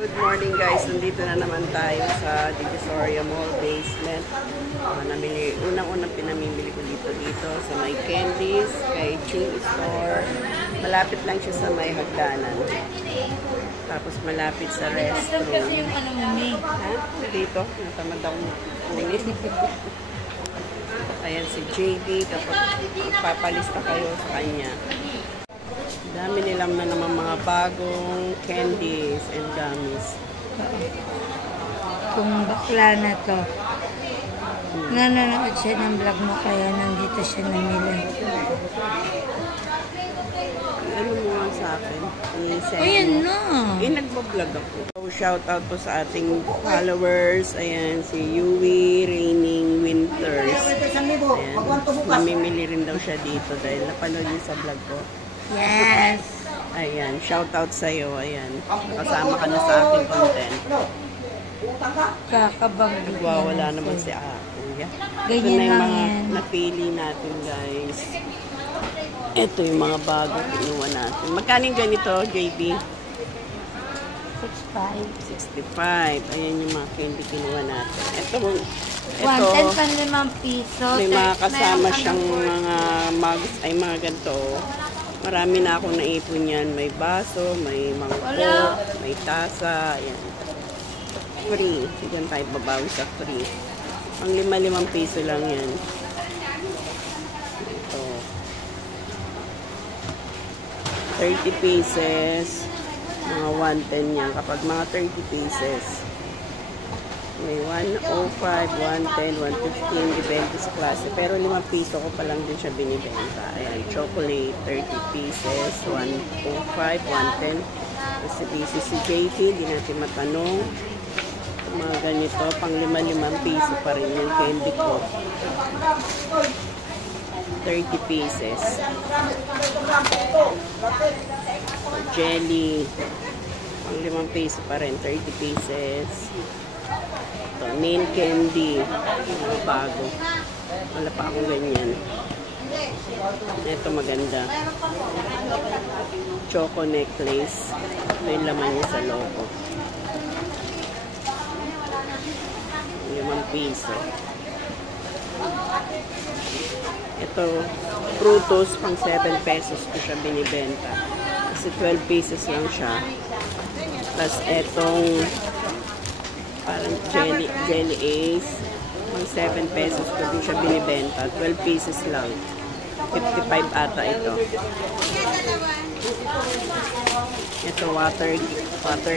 Good morning guys, nandito na naman tayo sa Divisoria Mall basement. Unang-unang pinamimili ko dito sa may candies, kay Chung Store. Malapit lang siya sa may hagdanan. Tapos malapit sa restroom. Dito, natamad akong kunin. Ayan si JD, kapag papalista kayo sa kanya. Dami nilang na naman mga bagong candies and gummies. Kung bakla na to, nanonood siya ng vlog mo kaya nandito siya namili. Ano mo nga sa akin? Ayan na. Nagbablog ako. So, shout out po sa ating followers. Ayan, si Yui Raining Winters. Ayan, mamimili rin daw siya dito dahil napanood niya sa vlog ko. Yes. Ayan, shout out sa'yo. Ayan, kasama ka na sa aking content. Kakabanggi. Wala naman si Kuya. Ganyan ito na yung lang mga yan. napili natin, guys. Ito yung mga bago kinuha natin. Magkano ganito, JB? 65. Ayan yung mga candy kinuha natin. Ito 110 pa ₱5. may mga kasama siyang mga mugs, ay mga ganito. Marami na akong naipon yan. May baso, may mangkok, may tasa. Ayan. Free. Diyan tayo babawi sa free. Ang ₱5 lang yan. Ito. 30 pieces. Mga 110 yan. Kapag mga 30 pieces. May 105, 110, 115, depende sa klase. Pero ₱5 ko pa lang din siya binibenta. Ayan, chocolate, 30 pieces, 105, 110. Kasi busy si JT, di natin matanong. Mga ganito, pang ₱5 pa rin yung candy ko. 30 pieces. Jelly, pang ₱5 pa rin, 30 pieces. Ito, nail candy. Mga bago. Wala pa akong ganyan. Ito maganda. Choco necklace. Ito yung laman niya sa logo. ₱5. Ito, Frutos, pang ₱7 ko siya binibenta. Kasi 12 pieces lang siya. Tapos etong parang jelly ace, pang ₱7 ko din siya binibenta. 12 pieces lang. 55 ata ito. Ito water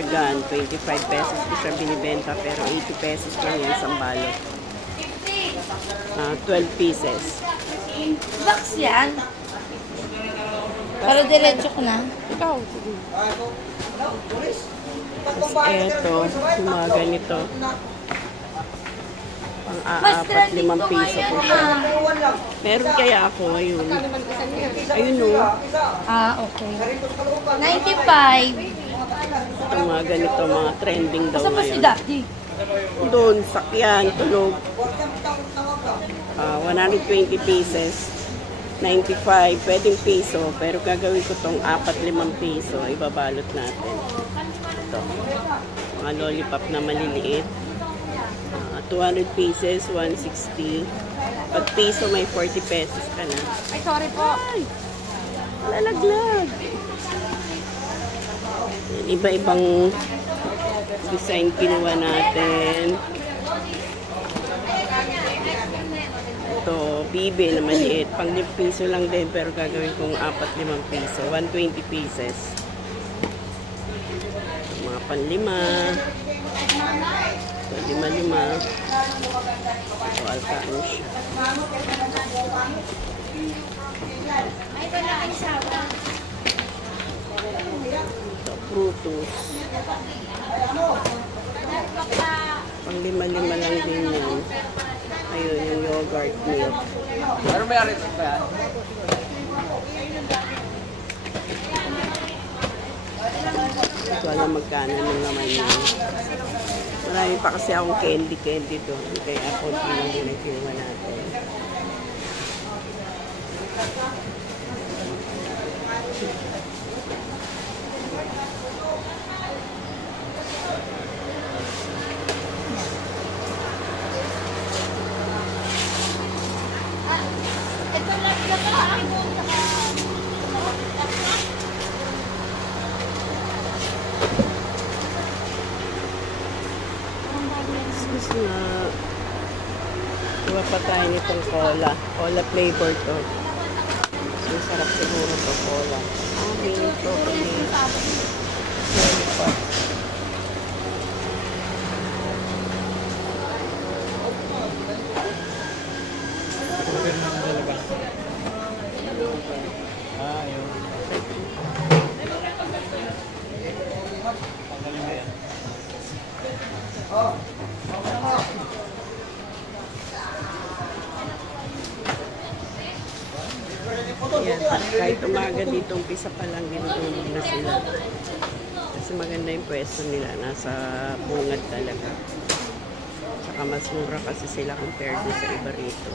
gun, 25 pesos ko siya binibenta, pero 80 pesos lang yan sa balot. 12 pieces. Box yan. Pero diretso ko na. Ikaw, sige. Tapos eto, yung mga ganito. Pang-apat, ₱5 ko siya. Meron kaya ako, ayun. Ayun o. Okay. 95. Itong mga ganito, mga trending daw Asa pa si ngayon. Daddy? Doon, sakyan, tulog. 120 pieces. 95, pwedeng piso. Pero gagawin ko tong 4-5 piso. Ibabalot natin. Ito. Mga lollipop na maliliit. 200 pieces, 160. Pag piso, may 40 pesos ka na. Ay, sorry po. Ay! Lalaglag. Iba-ibang design kinuha natin. Ito, bibe na maliit. Pang ₱5 lang din, pero gagawin kong 4-5 piso. 120 pieces. Mga panlima. Ito, 5-5. Ito, alkaan siya. Ito, Frutos. Pang 5-5 lang din yan. Ayun, yung yogurt milk. Ano ba rin ba? Ito alam magkano nung naman yun. Marami pa kasi akong candy doon. Kaya konti lang din ang kinuha natin. Yes nga. Diba pa tayo nitong cola. Cola flavor to. So, sarap siguro to cola. Mini chocolate. Lollipop. Yan. Kahit umaga dito, umpisa pa lang dinudulog na sila. Kasi maganda yung pwesto nila. Nasa bungad talaga. Tsaka mas mura kasi sila compared sa iba rito.